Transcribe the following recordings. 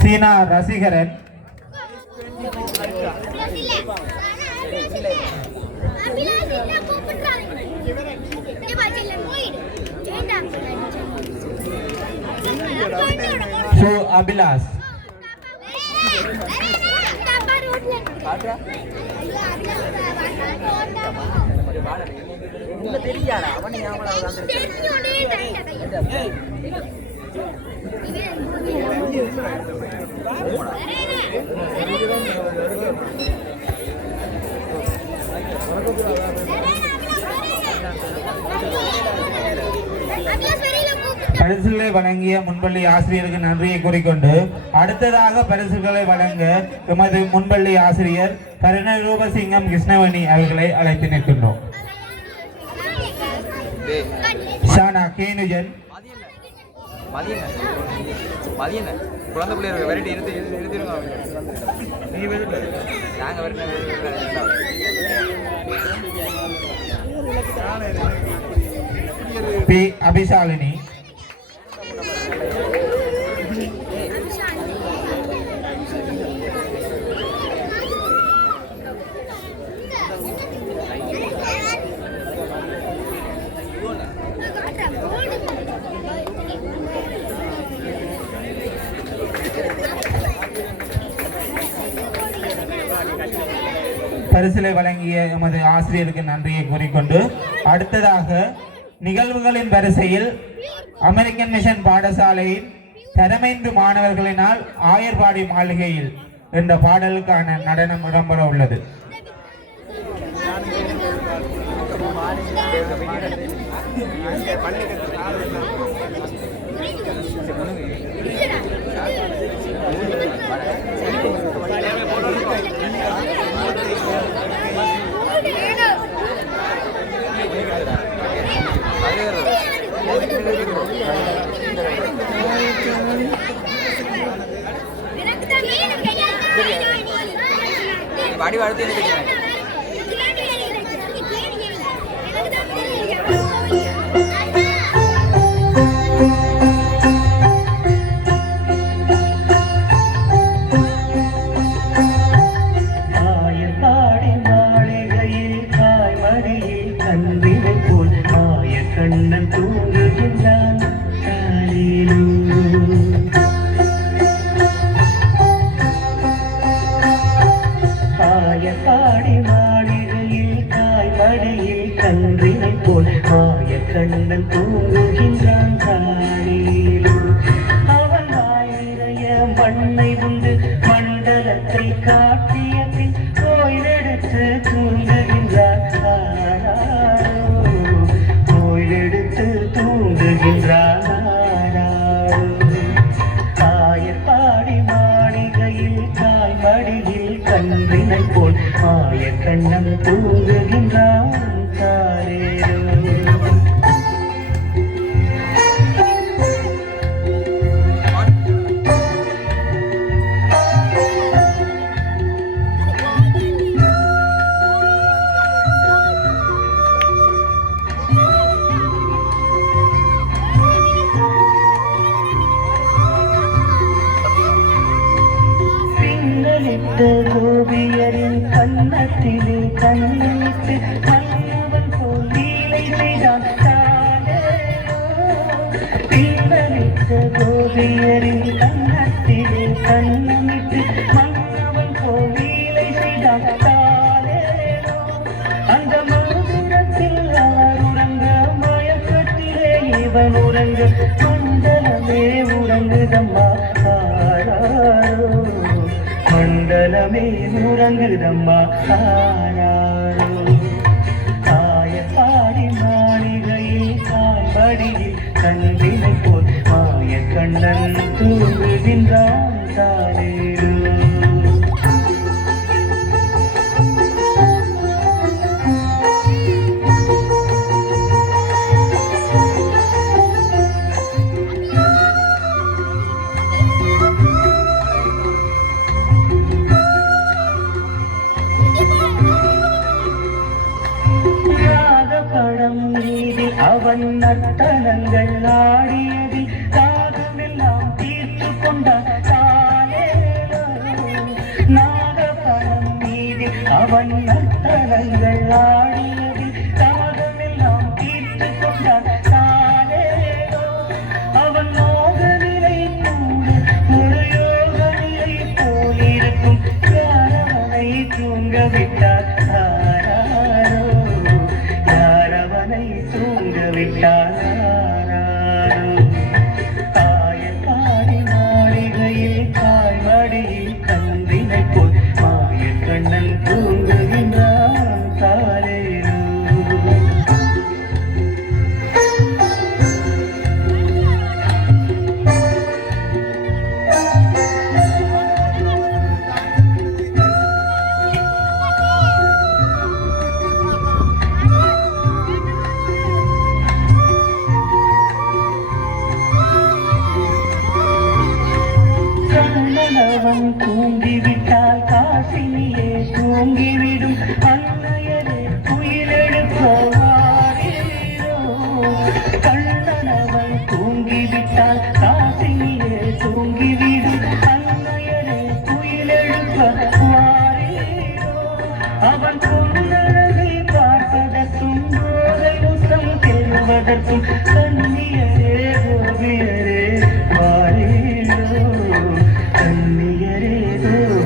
சீனா ரசிகரன் அபிலாஷ் இல்ல அபிலாஷ் இல்ல அபிலாஷ் இல்ல கூப்பிடுறாங்க இங்க பாரு இல்ல போயிடு வேண்டாம் சு அபிலாஷ் தெரியாடா அவன் ஞாபகம் பரிசுகளை வழங்கிய முன்பள்ளி ஆசிரியருக்கு நன்றியை கூறிக்கொண்டு அடுத்ததாக பரிசுகளை வழங்க எமது முன்பள்ளி ஆசிரியர் கருணரூபசிங்கம் கிருஷ்ணவேணி அவர்களை அழைத்து நிற்கின்றோம். ஷானா கேனுஜன். குழந்தை எடுத்து எடுத்துருங்க நீ நாங்கள் பி. அபிசாலினி. பரிசிலை வழங்கிய எமது ஆசிரியருக்கு நன்றியை கூறிக்கொண்டு அடுத்ததாக நிகழ்வுகளின் வரிசையில் அமெரிக்கன் மிஷன் பாடசாலையின் தரமைந்து மாணவர்களினால் ஆயர்பாடி மாளிகையில் என்ற பாடலுக்கான நடனம் இடம்பெற உள்ளது. பண்ணிட்டு गाडी वाढते பின்னலிட்ட கோபியரின் கண்ணமிட்டு மன்னவன் போல் லீலை அந்த மறுபுறத்தில் அவர் உறங்க மயக்கத்திலே இவன் உறங்க மண்டலமே உறங்குதம்மா ஆராரோ. மண்டலமே உறங்குதம்மா கண்ணன் தூங்குகின்றான் தானேரு அவன் நட்டனங்கள் ஆடி அவன் நற்கரங்கள்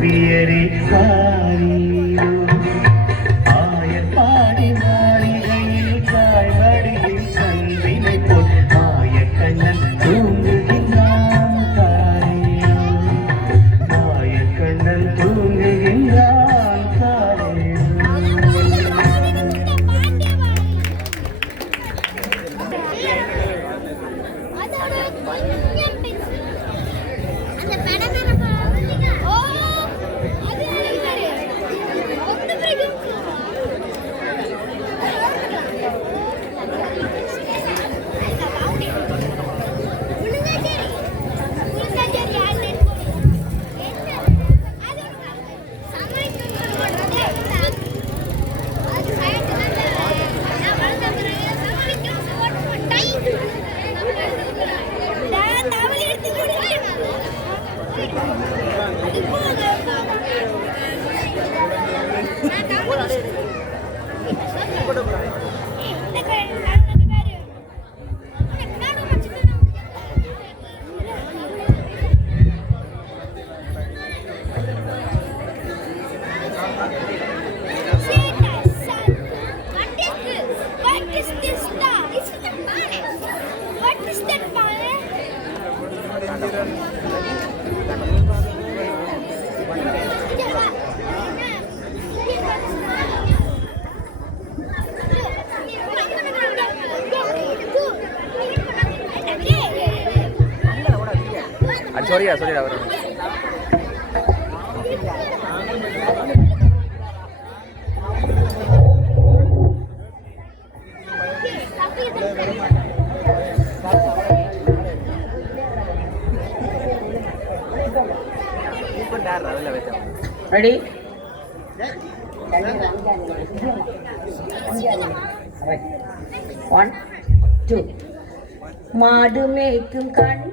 பிரியரித்தார் சொல்லிடா சொல்லிடா அவர் ரெடி ஒன் டூ மாடு மேய்க்கும் கண்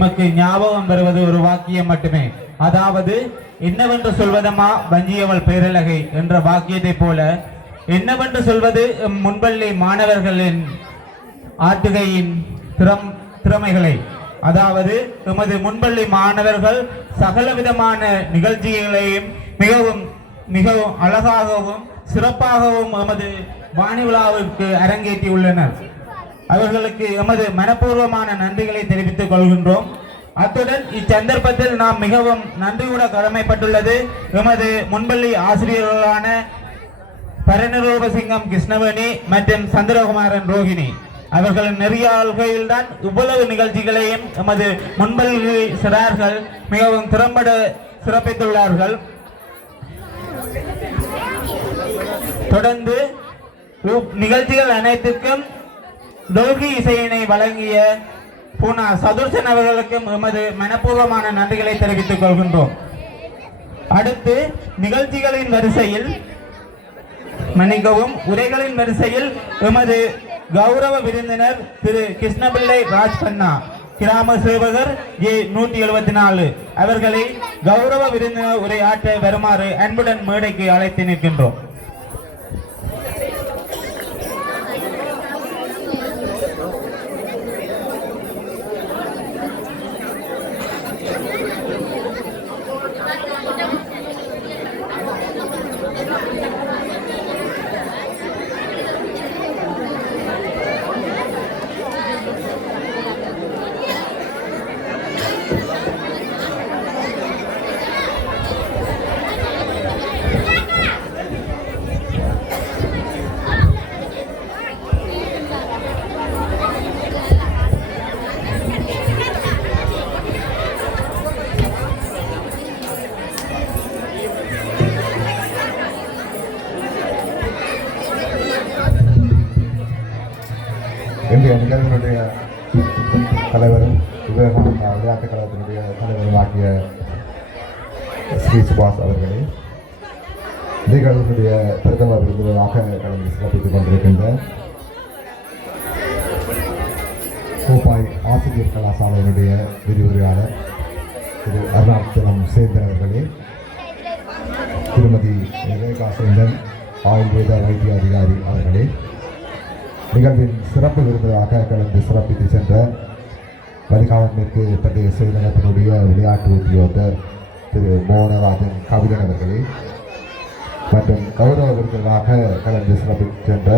உமக்கு ஞாபகம் வருவது ஒரு வாக்கியம் மட்டுமே. அதாவது என்னவென்று சொல்வதமா வஞ்சியவள் பேரழகை என்ற வாக்கியத்தைப் போல என்னவென்று சொல்வது முன்பள்ளி மாணவர்களின் ஆட்டுகையின் திறம் திறமைகளை. அதாவது எமது முன்பள்ளி மாணவர்கள் சகல விதமான நிகழ்ச்சிகளையும் மிகவும் மிகவும் அழகாகவும் சிறப்பாகவும் எமது வாணி விழாவிற்கு அரங்கேற்றியுள்ளனர். அவர்களுக்கு எமது மனப்பூர்வமான நன்றிகளை தெரிவித்துக் கொள்கின்றோம். அத்துடன் இச்சந்தர்ப்பத்தில் நாம் மிகவும் நன்றியுட கடமைப்பட்டுள்ளது. எமது முன்பள்ளி ஆசிரியர்களான பரநிரூபசிங்கம் கிருஷ்ணவேணி மற்றும் சந்திரகுமாரன் ரோஹிணி அவர்களின் நெறியாள்கையில் தான் இவ்வளவு நிகழ்ச்சிகளையும் எமது முன்பள்ளி சிறார்கள் மிகவும் திறம்பட சிறப்பித்துள்ளார்கள். தொடர்ந்து நிகழ்ச்சிகள் அனைத்துக்கும் டோகி இசையினை வழங்கிய பூனா சதுர்சன் அவர்களுக்கும் எமது மனப்பூர்வமான நன்றிகளை தெரிவித்துக் கொள்கின்றோம். அடுத்து நிகழ்ச்சிகளின் வரிசையில் மன்னிக்கவும் உரைகளின் வரிசையில் எமது கௌரவ விருந்தினர் திரு கிருஷ்ணபிள்ளை ராஜ்கண்ணா கிராம சேவகர் ஏ நூற்றி எழுபத்தி நாலு அவர்களை கௌரவ விருந்தினர் உரையாற்ற வருமாறு அன்புடன் மேடைக்கு அழைத்து நிற்கின்றோம். வைத்திய அதிகாரி அவர்களே நிகழ்வின் சிறப்பு விருதாக கலந்து சிறப்பித்து சென்ற வலிகாவன் மேற்கு பிரதேச செயலகத்தினுடைய விளையாட்டு உத்தியோகர் திரு மோகனராஜன் கவிதன் அவர்களே மற்றும் கௌரவ விருதுகளாக கலந்து சிறப்பித்து சென்ற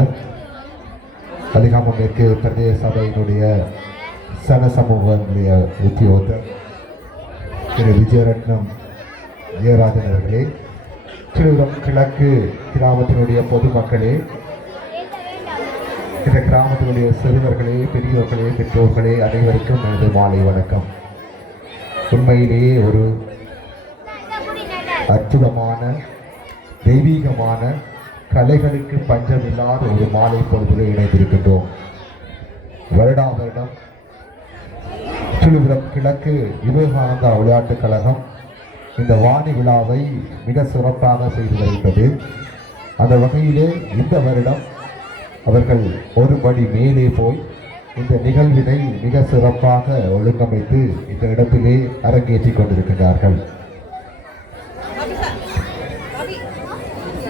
வலிகாமம் மேற்கு பிரதேச சபையினுடைய சன சமூகங்களுடைய உத்தியோகர் திரு விஜயரட்னம் ஜெயராஜன் அவர்களே திருவிடம் கிழக்கு கிராமத்தினுடைய பொதுமக்களே இந்த கிராமத்தினுடைய சிறுவர்களே பெரியோர்களே பெற்றோர்களே அனைவருக்கும் எனது மாலை வணக்கம். உண்மையிலேயே ஒரு அற்புதமான தெய்வீகமான கலைகளுக்கு பஞ்சமில்லாத ஒரு மாலை பொழுதில் இணைந்திருக்கின்றோம். வருடா வருடம் திருவிழம் கிழக்கு விவேகானந்தா விளையாட்டுக் கழகம் இந்த வாணி விழாவை மிக சிறப்பாக செய்து வருகிறது அந்த வகையிலே இந்த வருடம் அவர்கள் ஒரு படி மேலே போய் இந்த நிகழ்வினை மிக சிறப்பாக ஒழுங்கமைத்து இந்த இடத்திலே அரங்கேற்றிக் கொண்டிருக்கிறார்கள்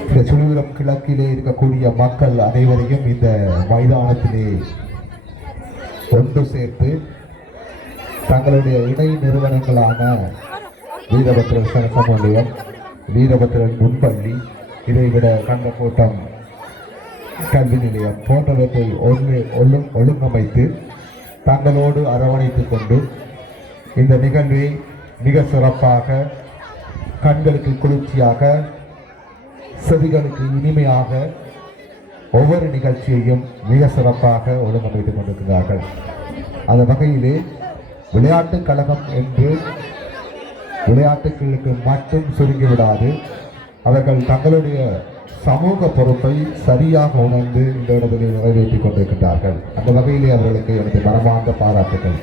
இந்த சுழிபுரம் கிழக்கிலே இருக்கக்கூடிய மக்கள் அனைவரையும் இந்த மைதானத்திலே கொண்டு சேர்த்து தங்களுடைய இணை நிறுவனங்களான வீரபத்திர சமநிலையம் வீரபத்திரன் முன்பள்ளி இதைவிட கண்டக்கூட்டம் கல்வி நிலையம் போன்றவற்றை ஒன்று ஒழு ஒழுங்கமைத்து தங்களோடு அரவணைத்து கொண்டு இந்த நிகழ்வை மிக சிறப்பாக கண்களுக்கு குளிர்ச்சியாக செவிகளுக்கு இனிமையாக ஒவ்வொரு நிகழ்ச்சியையும் மிக சிறப்பாக ஒழுங்கமைத்துக் கொண்டிருக்கிறார்கள். அந்த வகையிலே விளையாட்டுக் கழகம் என்று விளையாட்டுகளுக்கு மட்டும் சுருங்கிவிடாது. அவர்கள் தங்களுடைய சமூக பொறுப்பை சரியாக உணர்ந்து இந்த இடத்திலே நிறைவேற்றிக் கொண்டிருக்கின்றார்கள். அந்த வகையிலே அவர்களுக்கு எனது மனமார்ந்த பாராட்டுகள்.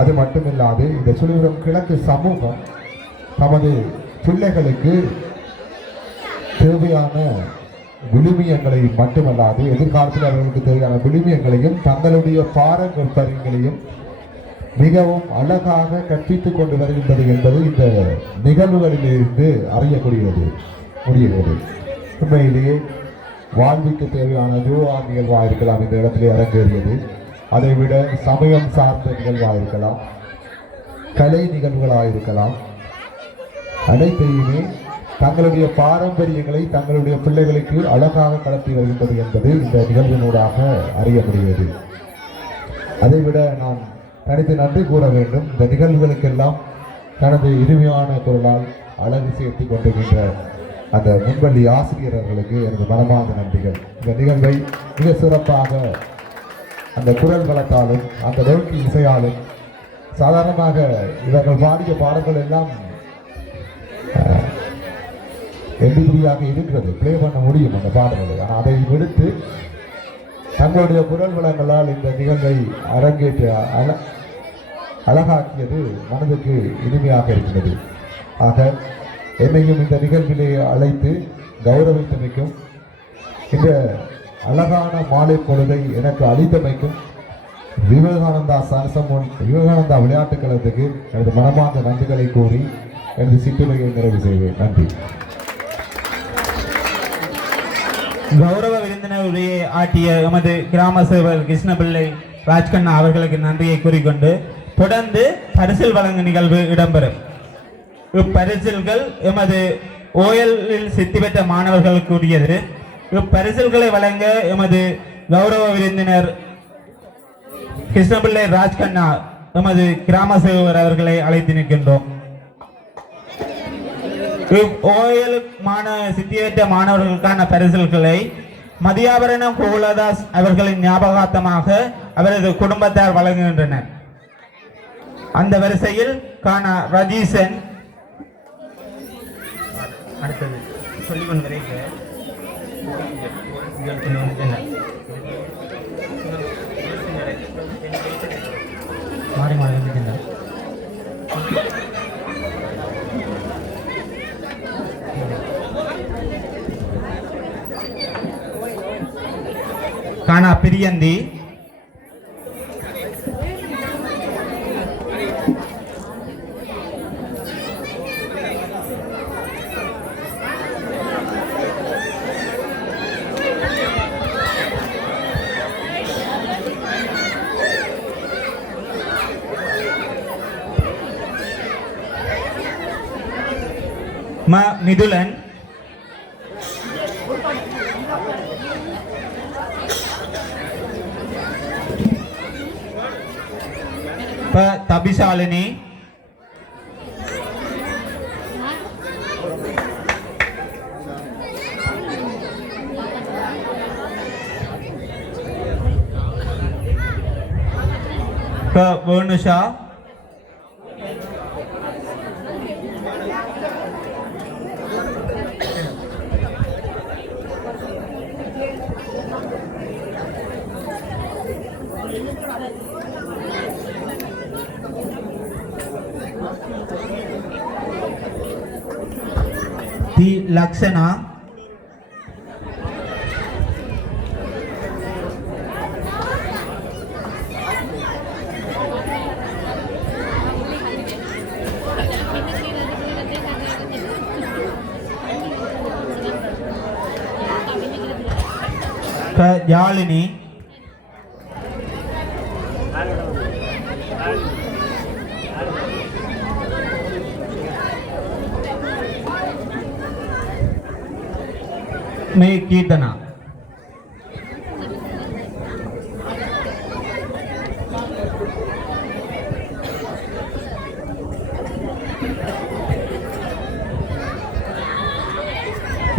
அது மட்டுமில்லாது இந்த சுழிபுரம் கிழக்கு சமூகம் தமது பிள்ளைகளுக்கு தேவையான விழுமியங்களை மட்டுமல்லாது எதிர்காலத்தில் அவர்களுக்கு தேவையான விழுமியங்களையும் தங்களுடைய பாரம்பரியங்களையும் மிகவும் அழகாக கற்பித்துக் கொண்டு வருகின்றது என்பது இந்த நிகழ்வுகளிலிருந்து அறியக்கூடியது முடிகிறது உண்மையிலேயே வாழ்வுக்கு தேவையான துவா நிகழ்வாக இருக்கலாம் இந்த இடத்திலே அரங்கேறியது. அதைவிட சமயம் சார்ந்த நிகழ்வாக இருக்கலாம் கலை நிகழ்வுகளாக இருக்கலாம். அனைத்தையுமே தங்களுடைய பாரம்பரியங்களை தங்களுடைய பிள்ளைகளுக்கு அழகாக கடத்தி வருகின்றது என்பது இந்த நிகழ்வினூடாக அறியப்படுகிறது அதைவிட நான் தனித்து நன்றி கூற வேண்டும். இந்த நிகழ்வுகளுக்கெல்லாம் தனது இனிமையான குரலால் அழகு சேர்த்து கொண்டிருக்கின்ற அந்த முன்பள்ளி ஆசிரியர் அவர்களுக்கு எனது மனமார்ந்த நன்றிகள். இந்த நிகழ்வை மிக சிறப்பாக அந்த குரல் வளத்தாலும் அந்த நோக்கி இசையாலும் சாதாரணமாக இவர்கள் பாடிய பாடல்கள் எல்லாம் எம்பிபியாக இருக்கிறது. பிளே பண்ண முடியும் அந்த பாடல்களை. ஆனால் அதை விடுத்து தங்களுடைய குரல் வளங்களால் இந்த நிகழ்வை அரங்கேற்ற அழகாக்கியது மனதுக்கு இனிமையாக இருக்கிறது ஆக என்னையும் இந்த நிகழ்விலே அழைத்து கௌரவித்தமைக்கும் இந்த அழகான மாலை பொழுதை எனக்கு அளித்தமைக்கும் விவேகானந்தா சரசம் விவேகானந்தா விளையாட்டுக் கழகத்துக்கு எனது மனமார்ந்த நன்றிகளை கூறி எனது சிற்றுரையை நிறைவு செய்வேன். நன்றி. கௌரவ விருந்தினருடைய ஆட்டிய எமது கிராம சேவர் கிருஷ்ணபிள்ளை ராஜ்கண்ணா அவர்களுக்கு நன்றியை கூறிக்கொண்டு தொடர்ந்து பரிசில் வழங்கும் நிகழ்வு இடம்பெறும். இப்பரிசில்கள் எமது ஓயலில் சித்தி பெற்ற மாணவர்களுக்குரியது. இப்பரிசில்களை வழங்க எமது கௌரவ விருந்தினர் கிருஷ்ணபிள்ளை ராஜ்கண்ணா எமது கிராம சேவர் அவர்களை அழைத்து நிற்கின்றோம். ஓயல் மாணவ சித்தியேற்ற மாணவர்களுக்கான பரிசில்களை மதியாபரணம் கோகுலதாஸ் அவர்களின் ஞாபகார்த்தமாக அவரது குடும்பத்தார் வழங்குகின்றனர். அந்த வரிசையில் காண ரஜீசன். அடுத்தது சொல்லி கொண்டு மாறி மாறி இருக்கின்றனர் காணா பிரியந்தி. ப தபிசாலினி. வேணுஷா. சக்சேனா? யாழினி. கீர்த்தனா.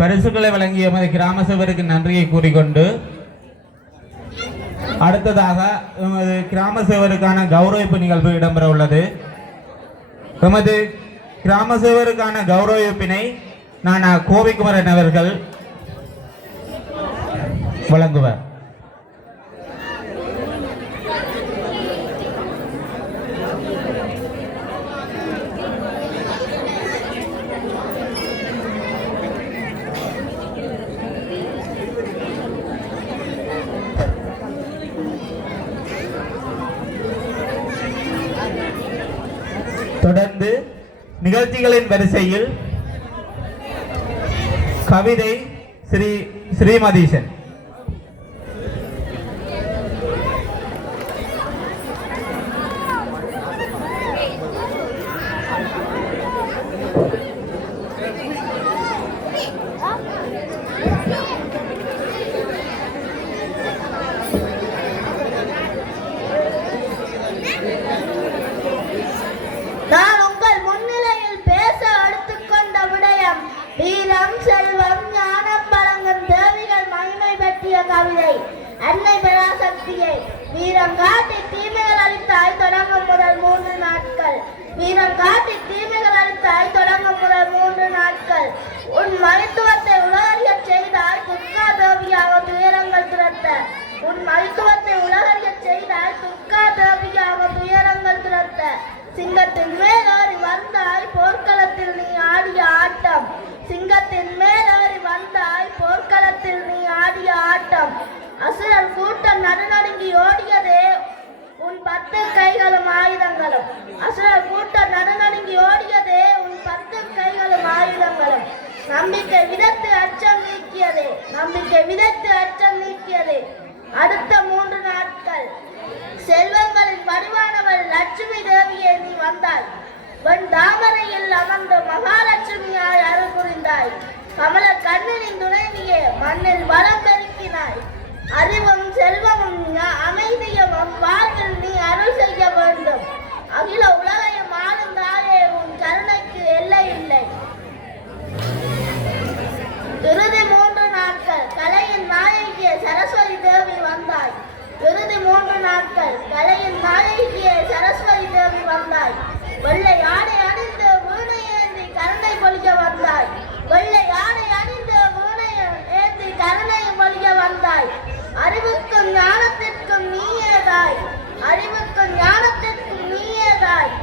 பரிசுகளை வழங்கிய எமது கிராம சபருக்கு நன்றியை கூறிக்கொண்டு அடுத்ததாக எமது கிராம சேவருக்கான கௌரவிப்பு நிகழ்வு இடம்பெற உள்ளது. எமது கிராம சேவருக்கான கௌரவிப்பினை நான் கோவிக்குமரன் அவர்கள் வழங்குவார். தொடர்ந்து நிகழ்ச்சிகளின் வரிசையில் கவிதை ஸ்ரீ ஸ்ரீமதீசன். நான் உங்கள் முன்னிலையில் பேச எடுத்துக்கொண்ட விடயம் வீரம் செல்வம் ஞானம் பழங்கும் தேவிகள் மகிமை பற்றிய கவிதை அன்னை பராசக்தியை. வீரம் காட்டி தீமைகள் அளித்தாய் தொடங்கும் முதல் மூன்று நாட்கள். வீரம் காட்டி தீமைகள் அளித்தாய் தொடங்கும் முதல் மூன்று நாட்கள். உன் மருத்துவத்தை உலகறிய செய்தாய் துர்கா தேவியாக துயரங்கள் துரத்த. உன் மருத்துவத்தை உலகறிய செய்தாய் துர்கா தேவியாக துயரங்கள் துரத்த. சிங்கத்தின் மேலேறி வந்தாய் போர்க்களத்தில் நீ ஆடிய ஆட்டம். சிங்கத்தின் மேலேறி வந்தாய் போர்க்களத்தில் நீ ஆடிய ஆட்டம். அசுரன் கூட்டம் நடுநடுங்கி ஓடியதே உன் பத்து கைகளும் ஆயுதங்களும். அசுரர் கூட்டம் நடுநடுங்கி ஓடியதே உன் பத்து கைகளும் ஆயுதங்களும். நம்பிக்கை விதத்து அச்சம் நீக்கியதே நம்பிக்கை விதத்து அச்சம் நீக்கியதே. அடுத்த மூன்று நாட்கள் செல்வங்களின் வடிவானவள் லட்சுமி தேவியே நீ வந்தாய் வெண் தாமரையில் அமர்ந்த மகாலட்சுமியாய் அருள் புரிந்தாய். கமல கண்ணனின் துணைவியே மண்ணில் வளம் பெருக்கினாய். அறிவும் செல்வமும் அமைதியும் உன் நீ அருள் செய்ய வேண்டும். அகில உலகையும் ஆளும் தாயே உன் கருணைக்கு எல்லை இல்லை. இறுதி மூன்று நாட்கள் கலையின் நாயகிய சரஸ்வதி தேவி வந்தாய். இறுதி மூன்று நாட்கள் கலையின் நாயகிய சரஸ்வதி தேவி வந்தாய். வெள்ளை ஆடை கருணை வந்தாய். வெள்ளை ஆடை அணிந்து வீணை ஏந்தி கருணை வந்தாய். அறிவுக்கும் ஞானத்திற்கும் நீயேதாய் அறிவுக்கும் ஞானத்திற்கும் நீயேதாய்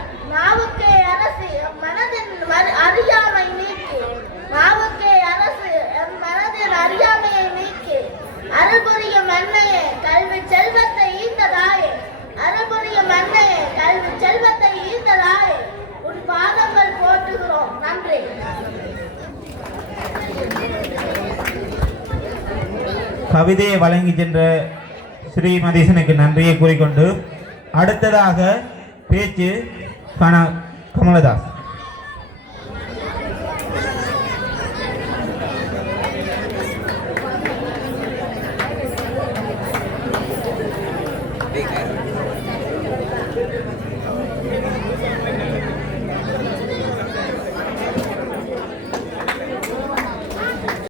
கவிதையை வழங்கி சென்ற ஸ்ரீமதீசனுக்கு நன்றியை கூறிக்கொண்டு அடுத்ததாக பேச்சு கன கமலதாஸ்.